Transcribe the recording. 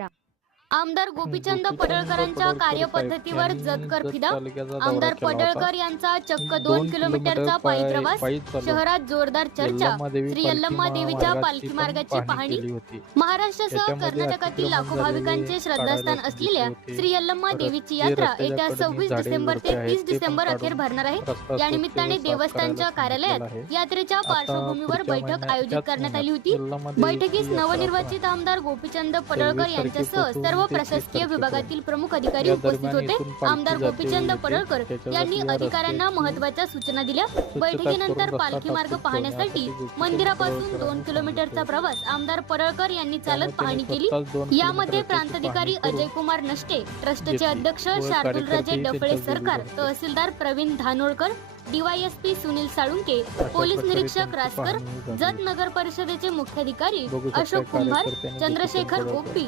भंडारा। आमदार गोपीचंद पडळकरांच्या कार्यपद्धतीवर जतकर फिदा। आमदार पडळकर यांचा चक्क 2 किलोमीटरचा पायी प्रवास, शहरात जोरदार चर्चा। श्री यल्लम्मा देवीच्या पालखी मार्गाची पाहणी। महाराष्ट्रासह कर्नाटकातील लाखो भाविकांचे श्रद्धास्थान असलेल्या श्री यल्लम्मा देवीची यात्रा येत्या 26 डिसेंबर ते 30 डिसेंबर अखेर भरणार आहे। या निमित्ताने देवस्थानच्या कार्यालयात यात्रेच्या पार्श्वभूमीवर बैठक आयोजित करण्यात आली होती। बैठकीस नवनिर्वाचित आमदार गोपीचंद पडळकर यांच्यासह सर्व प्रशासकीय विभागातील प्रमुख अधिकारी उपस्थित होते। आमदार गोपीचंद पडळकर यांनी अधिकाऱ्यांना महत्त्वाच्या सूचना दिल्या। बैठकीनंतर पालखी मार्ग पाहण्यासाठी मंदिरापासून 2 किलोमीटरचा प्रवास आमदार पडळकर यांनी चालत पाहणी केली। यामध्ये प्रांताधिकारी अजय कुमार नष्टे, ट्रस्टचे अध्यक्ष शार्दुलराजे डफळे सरकार, तहसीलदार प्रवीण धानोळकर, डीवायएसपी सुनील साळुंके, पोलीस निरीक्षक रासकर, जत नगर परिषदेचे मुख्याधिकारी अशोक कुंभार, चंद्रशेखर गोप्पी